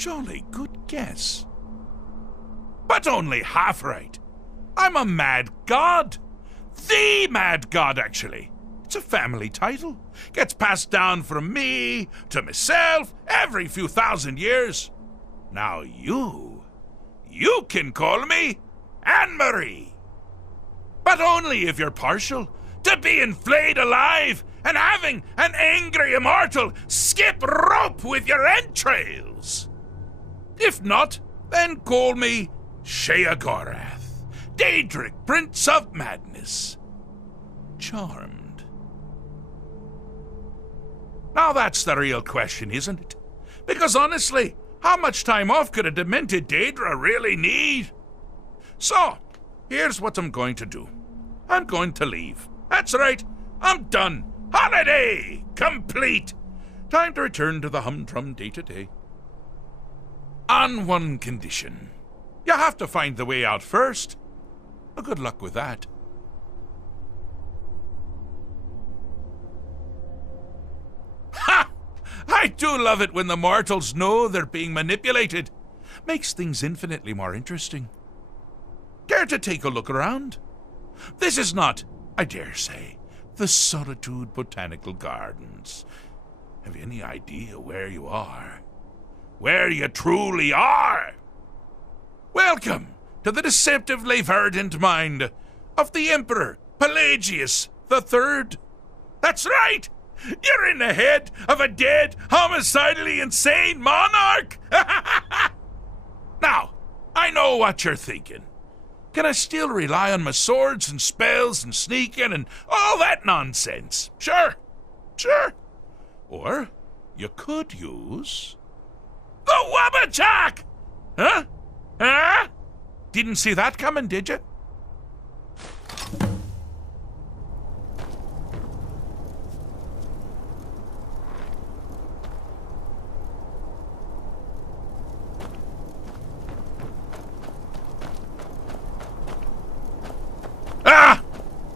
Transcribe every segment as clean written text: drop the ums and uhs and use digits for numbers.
Jolly good guess. But only half right. I'm a mad god. The mad god, actually. It's a family title. Gets passed down from me to myself every few thousand years. Now you can call me Anne-Marie. But only if you're partial to being flayed alive and having an angry immortal skip rope with your entrails. If not, then call me Sheogorath, Draugr, Prince of Madness. Charmed. Now that's the real question, isn't it? Because honestly, how much time off could a demented Draugr really need? So, here's what I'm going to do. I'm going to leave. That's right, I'm done. Holiday complete. Time to return to the humdrum day-to-day. On one condition. You have to find the way out first. Well, good luck with that. Ha! I do love it when the mortals know they're being manipulated. Makes things infinitely more interesting. Care to take a look around? This is not, I dare say, the Solitude Botanical Gardens. Have you any idea where you are? Where you truly are? Welcome to the deceptively verdant mind of the Emperor Pelagius III. That's right! You're in the head of a dead, homicidally insane monarch! Now, I know what you're thinking. Can I still rely on my swords and spells and sneaking and all that nonsense? Sure. Or you could use the Wabbajack! Huh? Didn't see that coming, did you?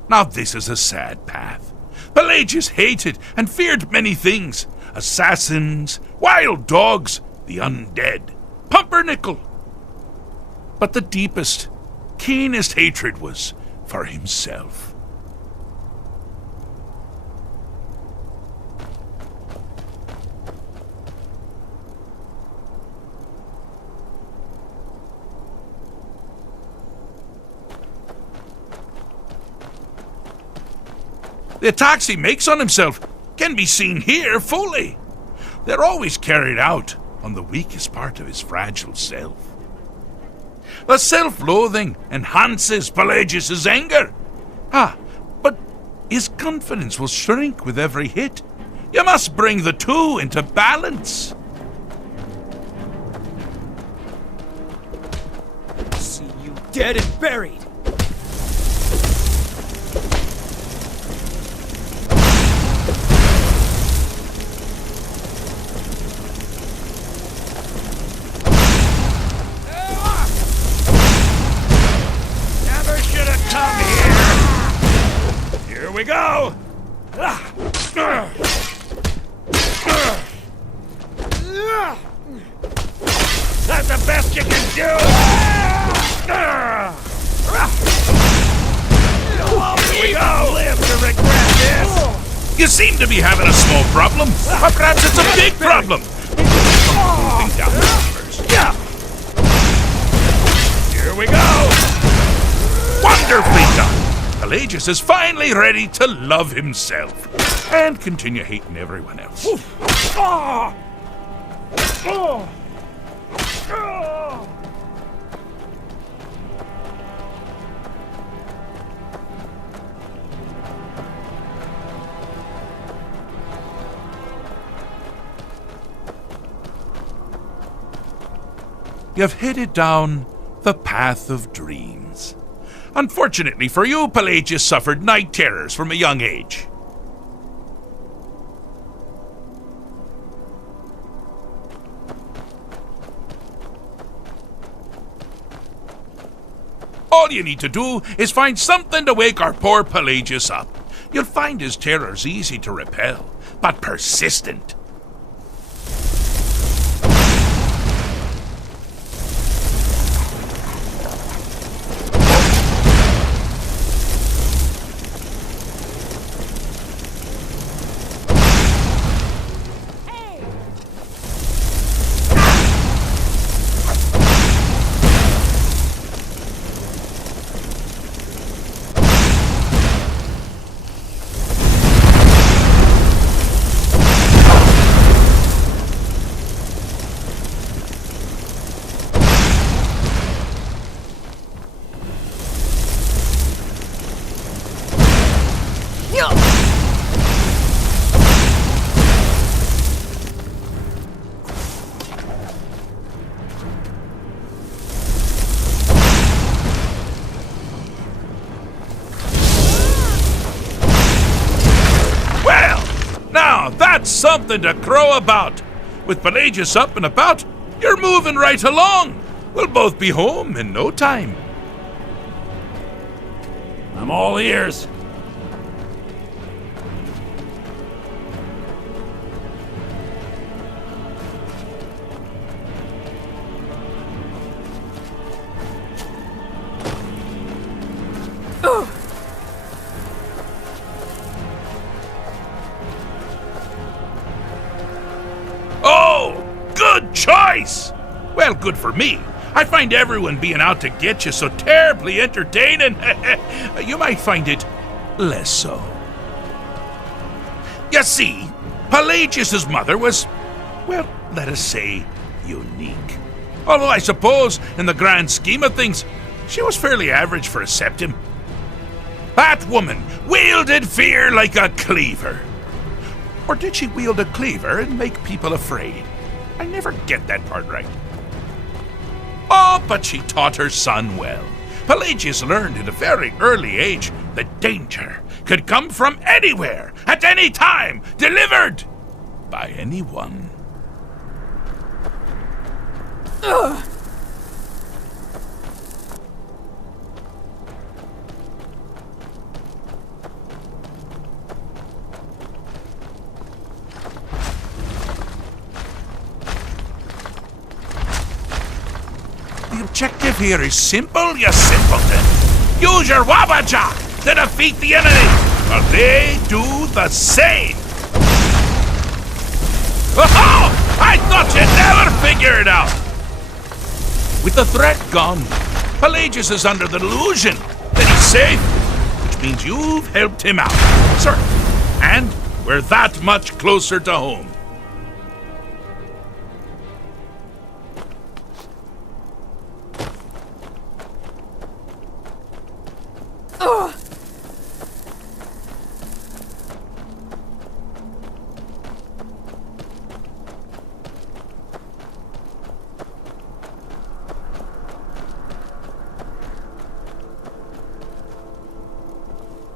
Now this is a sad path. Pelagius hated and feared many things. Assassins, wild dogs, the undead, pumpernickel. But the deepest, keenest hatred was for himself. The attacks he makes on himself can be seen here fully. They're always carried out on the weakest part of his fragile self. The self-loathing enhances Pelagius' anger. But his confidence will shrink with every hit. You must bring the two into balance. See you dead and buried. Here we go! That's the best you can do! Here we go! Live to regret this! You seem to be having a small problem, or perhaps it's a big problem! Moving down first. Here we go! Wonderfully done! Pelagius is finally ready to love himself and continue hating everyone else. You've headed down the path of dreams. Unfortunately for you, Pelagius suffered night terrors from a young age. All you need to do is find something to wake our poor Pelagius up. You'll find his terrors easy to repel, but persistent. something to crow about. With Pelagius up and about, you're moving right along. We'll both be home in no time. I'm all ears. Oh, good choice! Well, good for me. I find everyone being out to get you so terribly entertaining. You might find it less so. You see, Pelagius's mother was, well, let us say, unique. Although I suppose, in the grand scheme of things, she was fairly average for a septim. That woman wielded fear like a cleaver. Or did she wield a cleaver and make people afraid? I never get that part right. Oh, but she taught her son well. Pelagius learned at a very early age that danger could come from anywhere, at any time, delivered by anyone. Ugh. The objective here is simple, you simpleton. Use your Wabbajack to defeat the enemy, while they do the same. Oh! I thought you'd never figure it out! With the threat gone, Pelagius is under the delusion that he's safe, which means you've helped him out. Sir, and we're that much closer to home.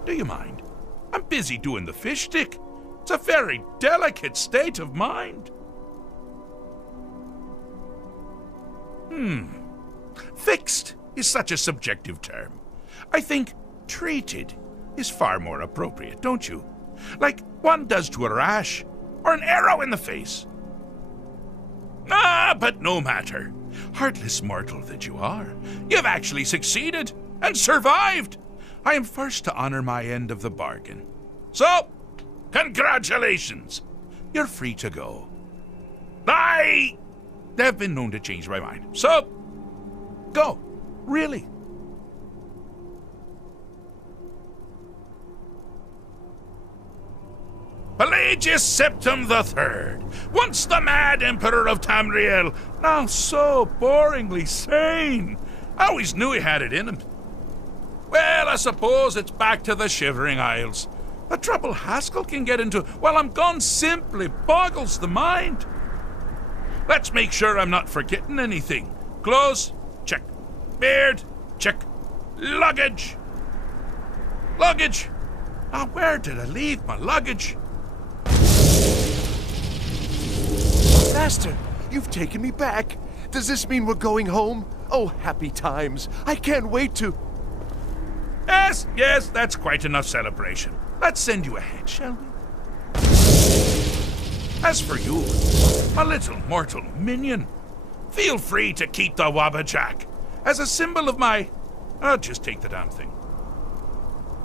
Do you mind? I'm busy doing the fish stick. It's a very delicate state of mind. Fixed is such a subjective term. I think treated is far more appropriate, don't you? Like one does to a rash or an arrow in the face. Ah, but no matter. Heartless mortal that you are, you've actually succeeded and survived. I am first to honor my end of the bargain. So, congratulations. You're free to go. I have been known to change my mind. So, go. Really. Pelagius Septim III, once the mad Emperor of Tamriel, now so boringly sane. I always knew he had it in him. Well, I suppose it's back to the Shivering Isles. The trouble Haskell can get into while I'm gone simply boggles the mind. Let's make sure I'm not forgetting anything. Clothes, check. Beard, check. Luggage. Luggage. Ah, where did I leave my luggage? Master, you've taken me back. Does this mean we're going home? Oh, happy times. I can't wait to... Yes, that's quite enough celebration. Let's send you ahead, shall we? As for you, my little mortal minion, feel free to keep the Wabbajack as a symbol of my... just take the damn thing.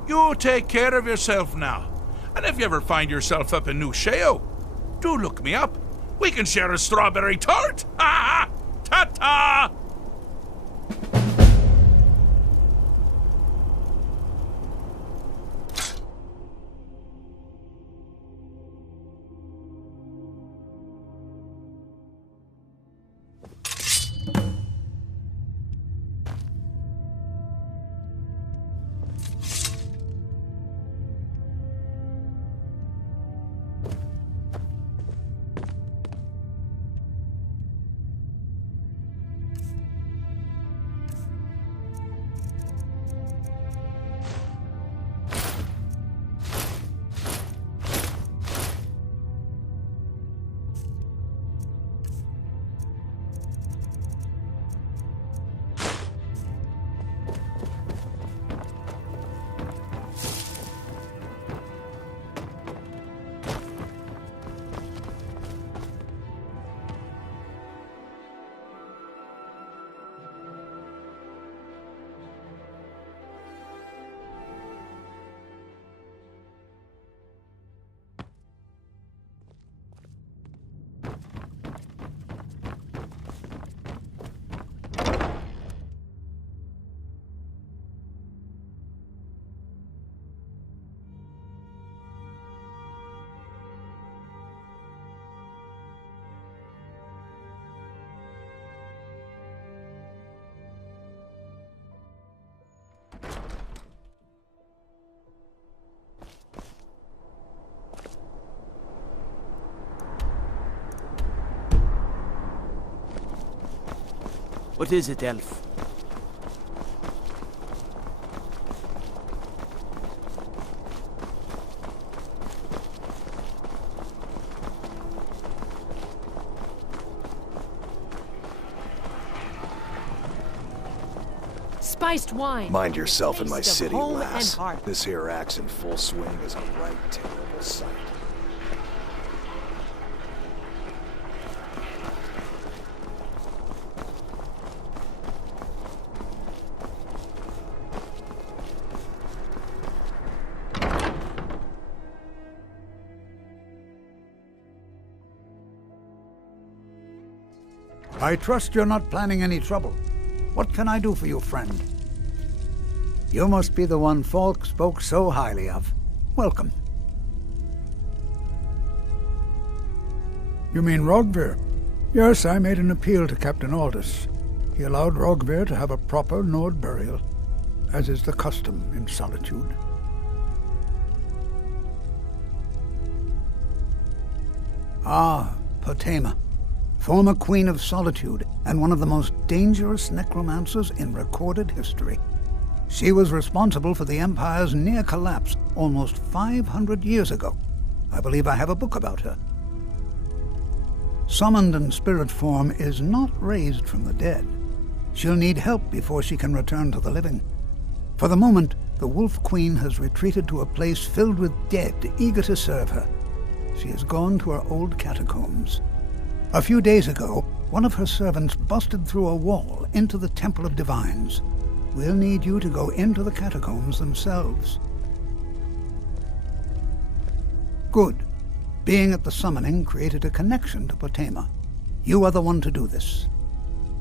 You take care of yourself now, and if you ever find yourself up in New Sheo, do look me up. We can share a strawberry tart. Ha ha! Ta-ta! What is it, elf? Spiced wine. Mind yourself in my Taste of city, home lass. and heart. This here axe in full swing is a right terrible sight. I trust you're not planning any trouble. What can I do for you, friend? You must be the one Falk spoke so highly of. Welcome. You mean Draugr? Yes, I made an appeal to Captain Aldous. He allowed Draugr to have a proper Nord burial, as is the custom in Solitude. Ah, Potema, former Queen of Solitude and one of the most dangerous necromancers in recorded history. She was responsible for the Empire's near collapse almost 500 years ago. I believe I have a book about her. Summoned in spirit form is not raised from the dead. She'll need help before she can return to the living. For the moment, the Wolf Queen has retreated to a place filled with dead eager to serve her. She has gone to her old catacombs. A few days ago, one of her servants busted through a wall into the Temple of Divines. We'll need you to go into the catacombs themselves. Good. Being at the summoning created a connection to Potema. You are the one to do this.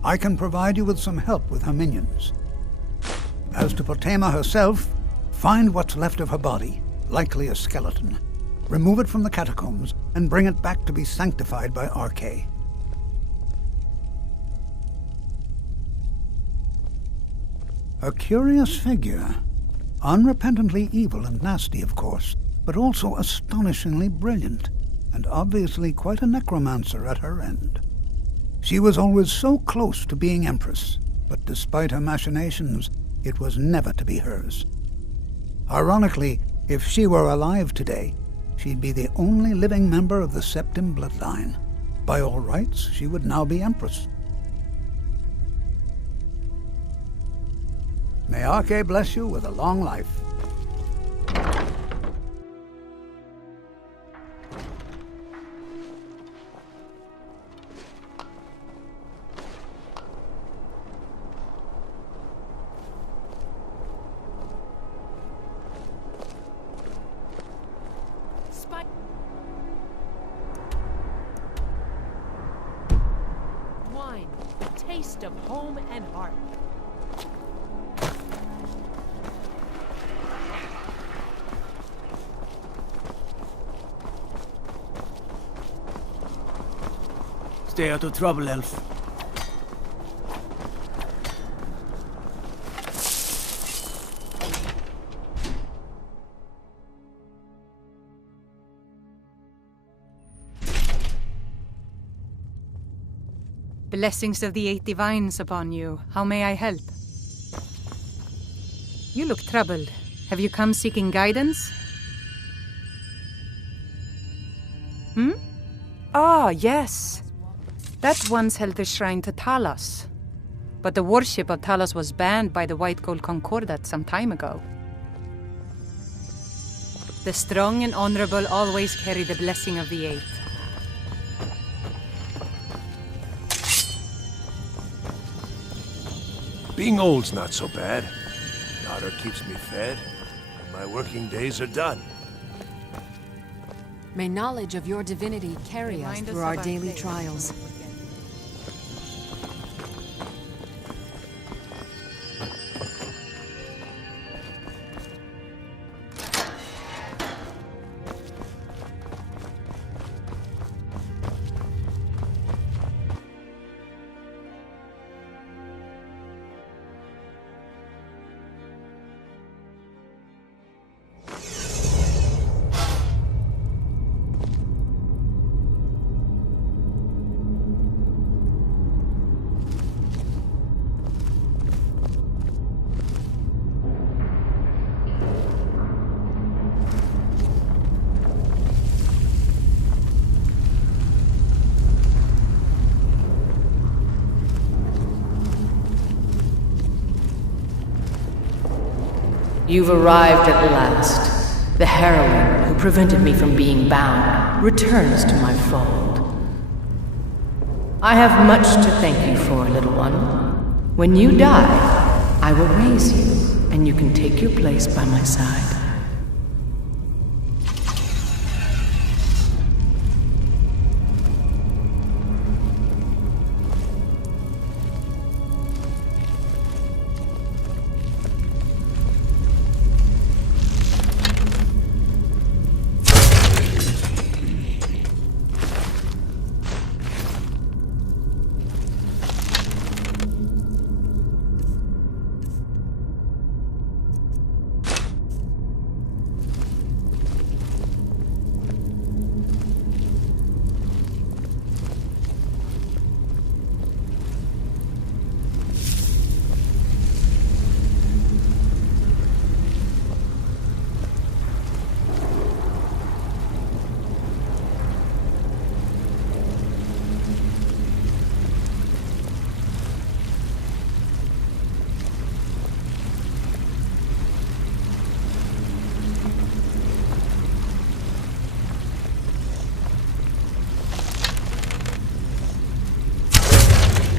I can provide you with some help with her minions. As to Potema herself, find what's left of her body, likely a skeleton. Remove it from the catacombs and bring it back to be sanctified by Arche. A curious figure. Unrepentantly evil and nasty, of course, but also astonishingly brilliant, and obviously quite a necromancer at her end. She was always so close to being Empress, but despite her machinations, it was never to be hers. Ironically, if she were alive today, she'd be the only living member of the Septim bloodline. By all rights, she would now be Empress. May Arche bless you with a long life. Wine, the taste of home and heart. Stay out of trouble, elf. Blessings of the Eight Divines upon you. How may I help? You look troubled. Have you come seeking guidance? Ah, yes. That once held the shrine to Talos. But the worship of Talos was banned by the White Gold Concordat some time ago. The strong and honorable always carry the blessing of the Eight. Being old's not so bad. Daughter keeps me fed, and my working days are done. May knowledge of your divinity carry us through our daily trials. You've arrived at last. The heroine who prevented me from being bound returns to my fold. I have much to thank you for, little one. When you die, I will raise you, and you can take your place by my side.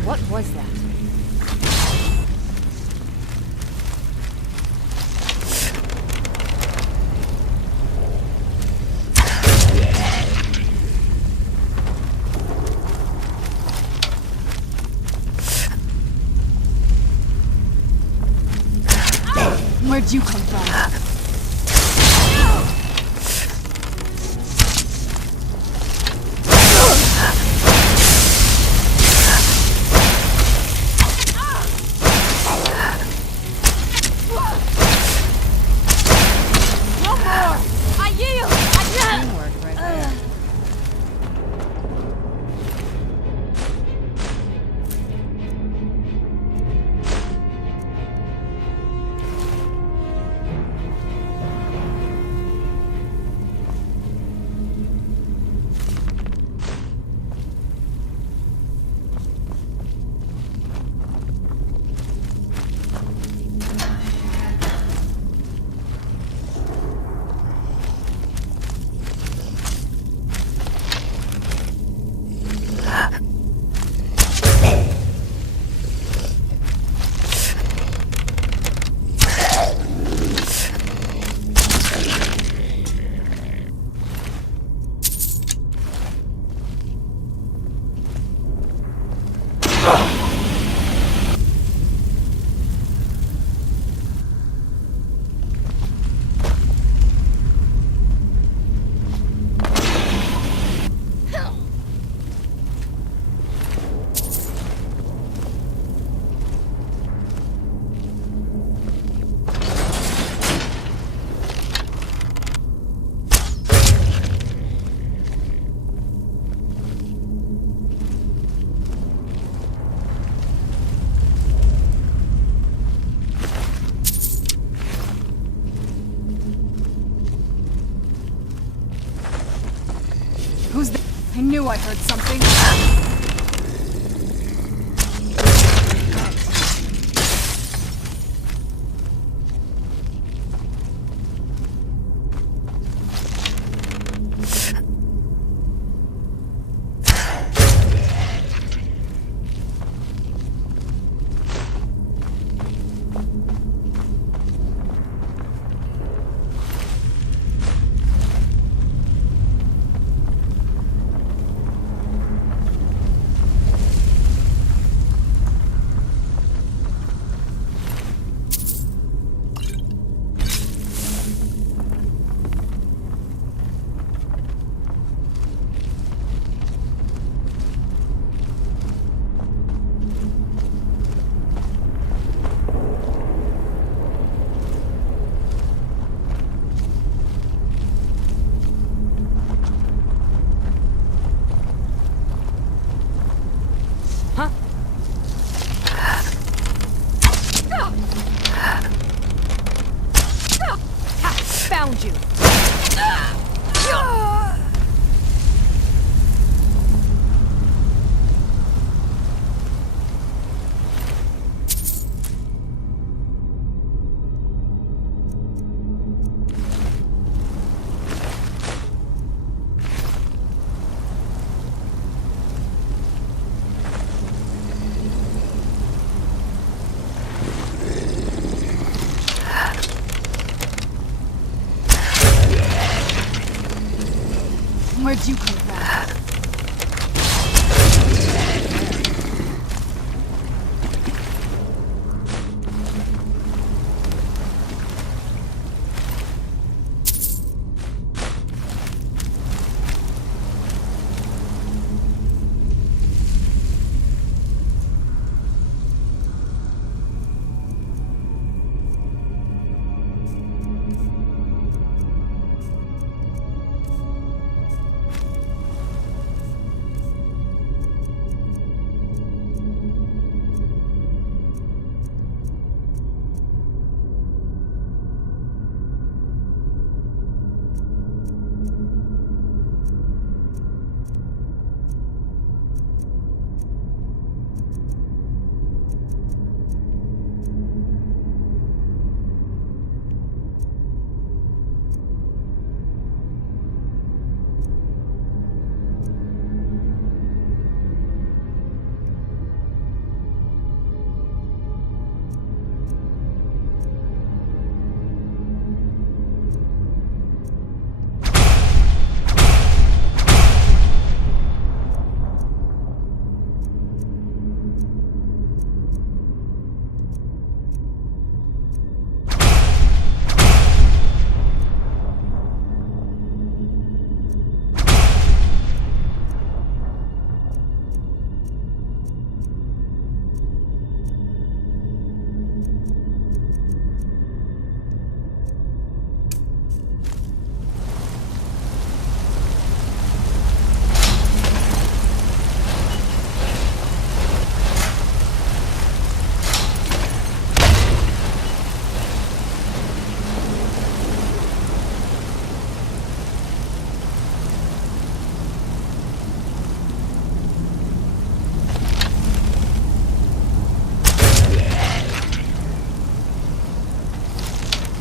What was that? Where'd you come from? Who's that? I knew I heard something. Found you. Where'd you come from?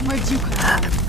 Where'd you come from?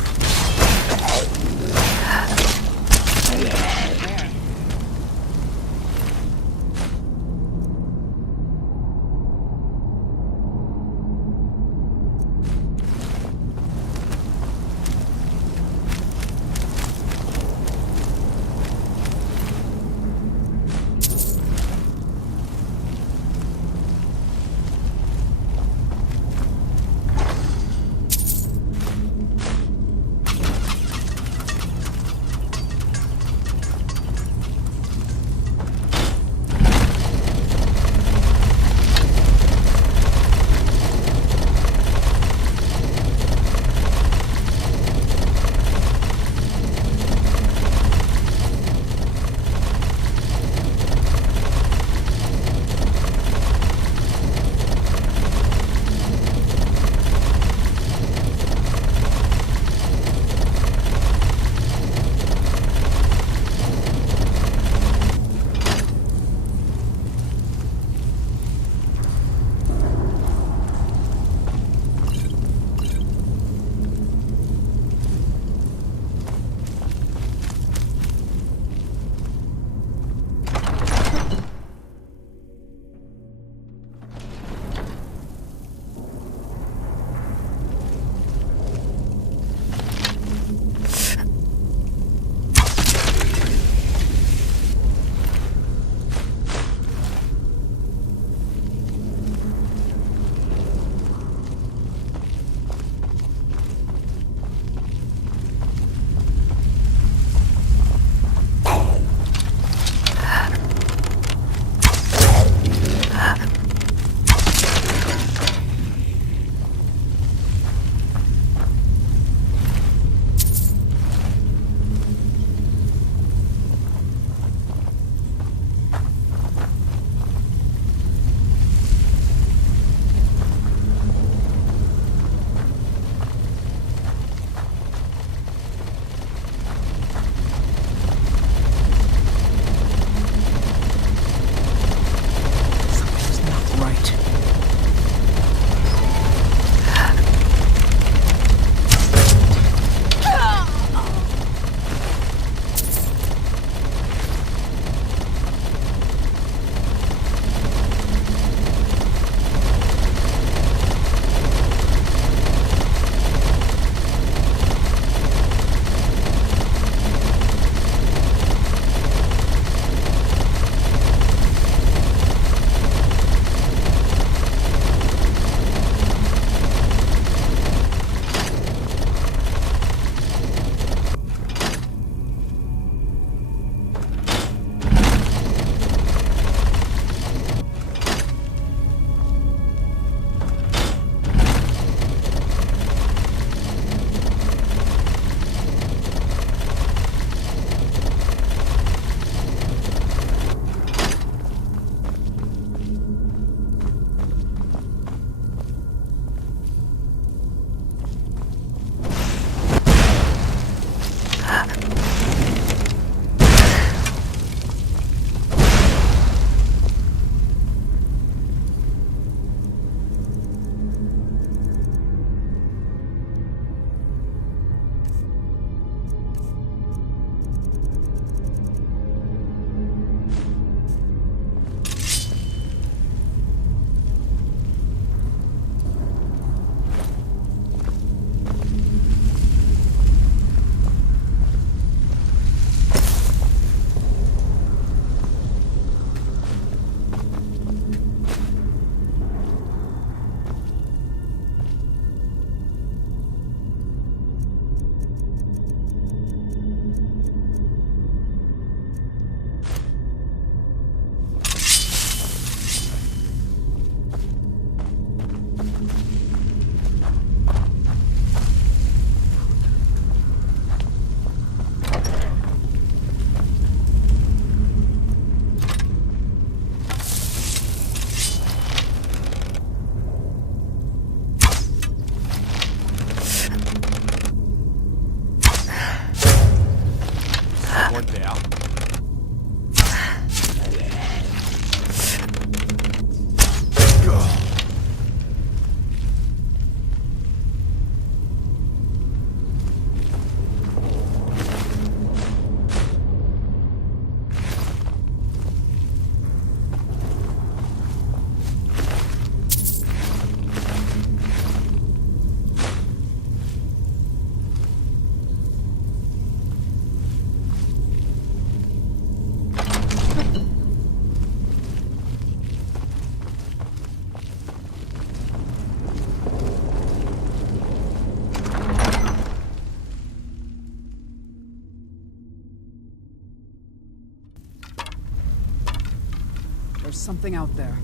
There's something out there.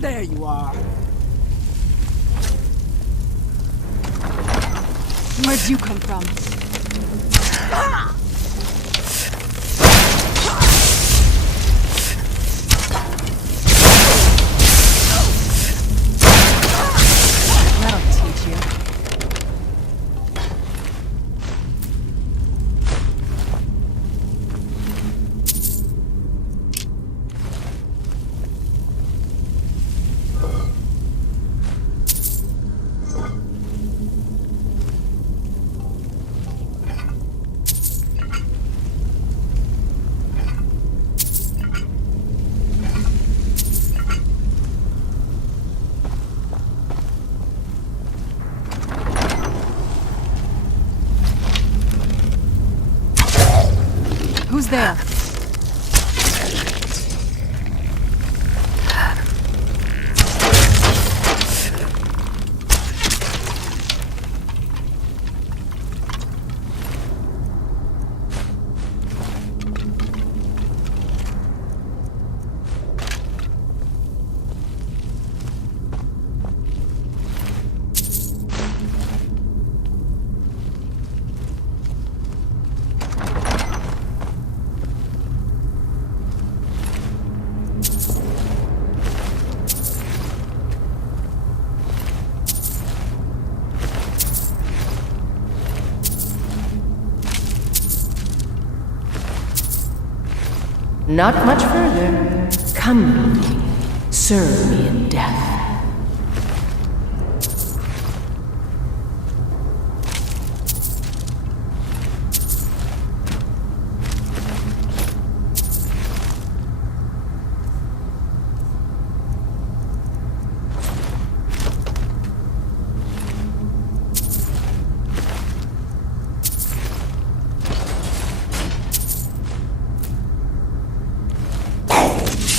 There you are. Where'd you come from? That'll teach you. Who's there? Not much further. Come with me. Serve me in death.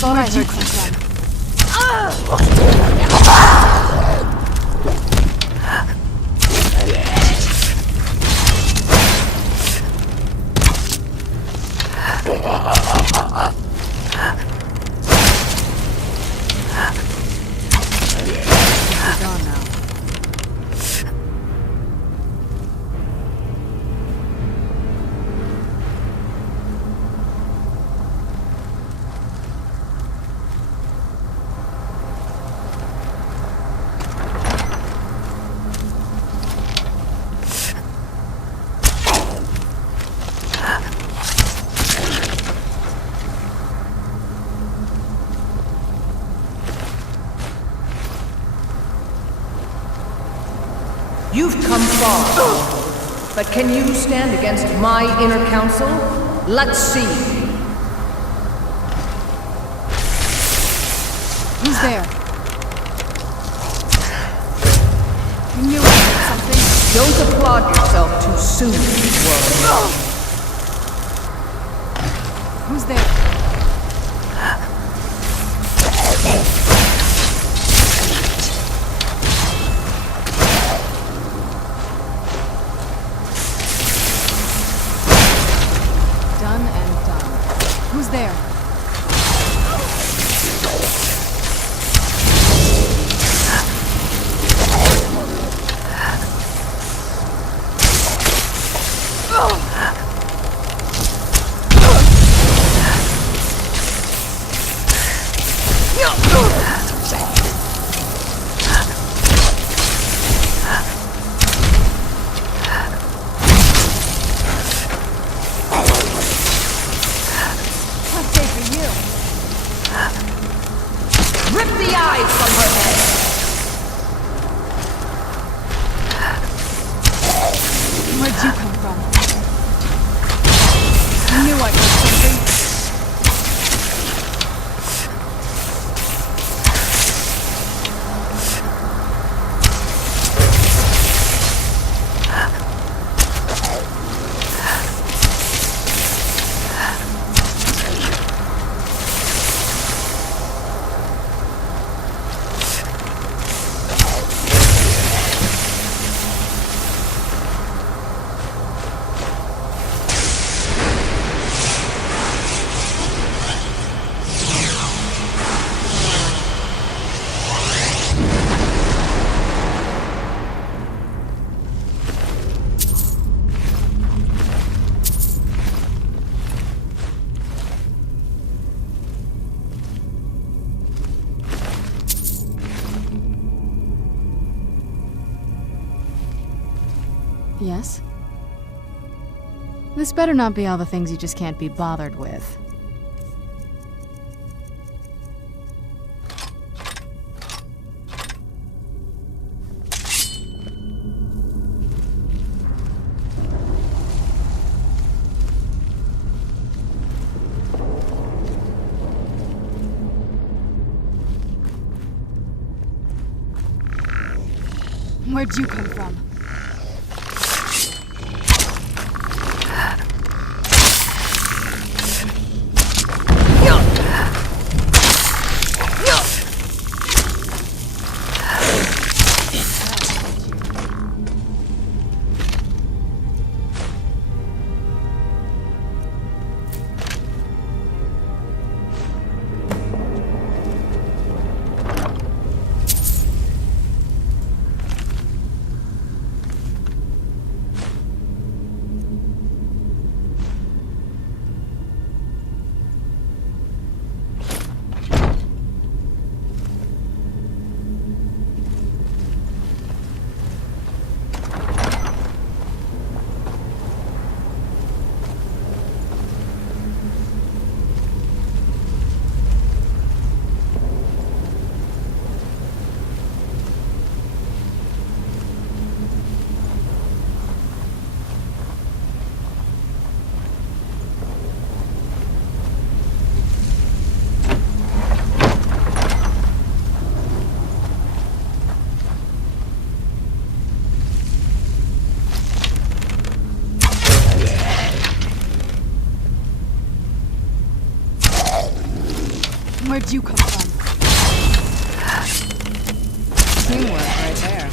Thought I heard something. It's gone now. You've come far, but can you stand against my inner council? Let's see. Who's there? You knew I heard something. Don't applaud yourself too soon, world. Who's there? Done and done. Who's there? Yes? This better not be all the things you just can't be bothered with. Where'd you come from? Where'd you come from? Teamwork right there.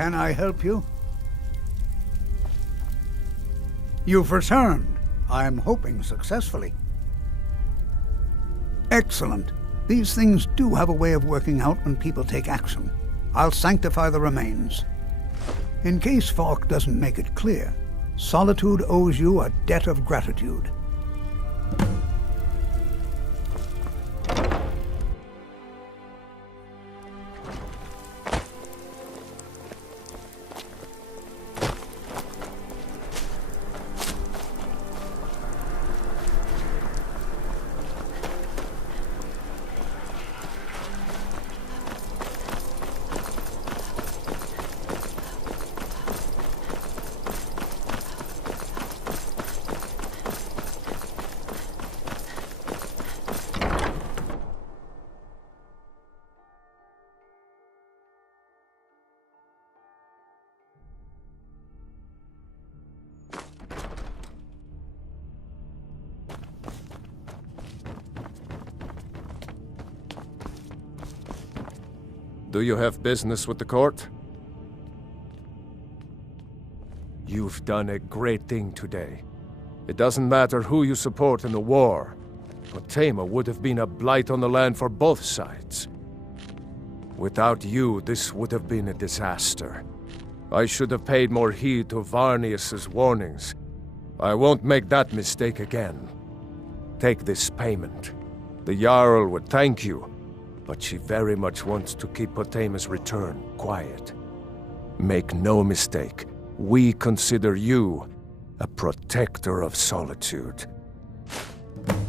Can I help you? You've returned. I'm hoping successfully. Excellent. These things do have a way of working out when people take action. I'll sanctify the remains. In case Falk doesn't make it clear, Solitude owes you a debt of gratitude. Do you have business with the court? You've done a great thing today. It doesn't matter who you support in the war, but Taima would have been a blight on the land for both sides. Without you, this would have been a disaster. I should have paid more heed to Varnius's warnings. I won't make that mistake again. Take this payment. The Jarl would thank you, but she very much wants to keep Potama's return quiet. Make no mistake, we consider you a protector of solitude.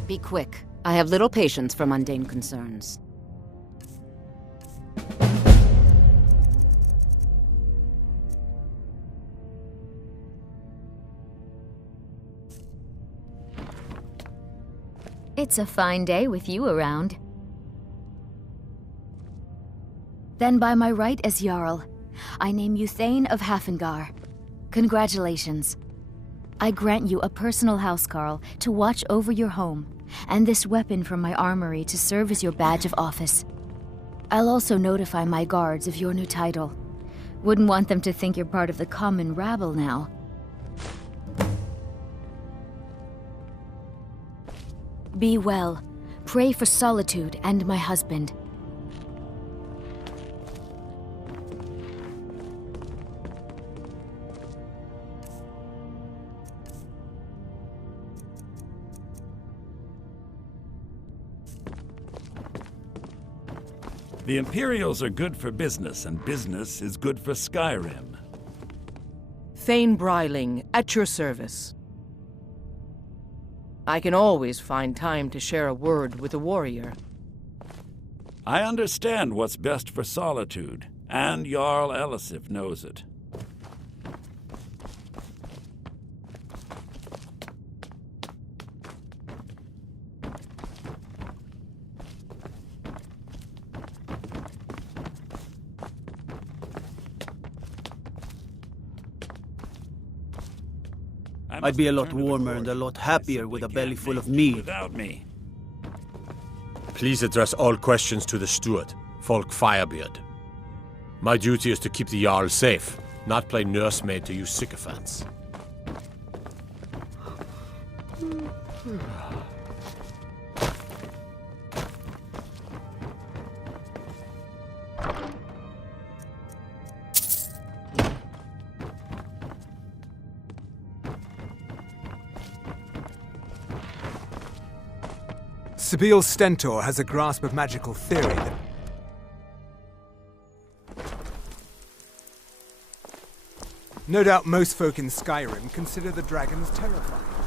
Be quick. I have little patience for mundane concerns. It's a fine day with you around. Then by my right as Jarl, I name you Thane of Hafengar. Congratulations. I grant you a personal housecarl to watch over your home, and this weapon from my armory to serve as your badge of office. I'll also notify my guards of your new title. Wouldn't want them to think you're part of the common rabble now. Be well. Pray for Solitude and my husband. The Imperials are good for business, and business is good for Skyrim. Thane Breiling, at your service. I can always find time to share a word with a warrior. I understand what's best for Solitude, and Jarl Elisif knows it. I'd be a lot warmer and a lot happier with a belly full of meat. Without me. Please address all questions to the steward, Folk Firebeard. My duty is to keep the Jarl safe, not play nursemaid to you sycophants. Sabil Stentor has a grasp of magical theory that... No doubt most folk in Skyrim consider the dragons terrifying.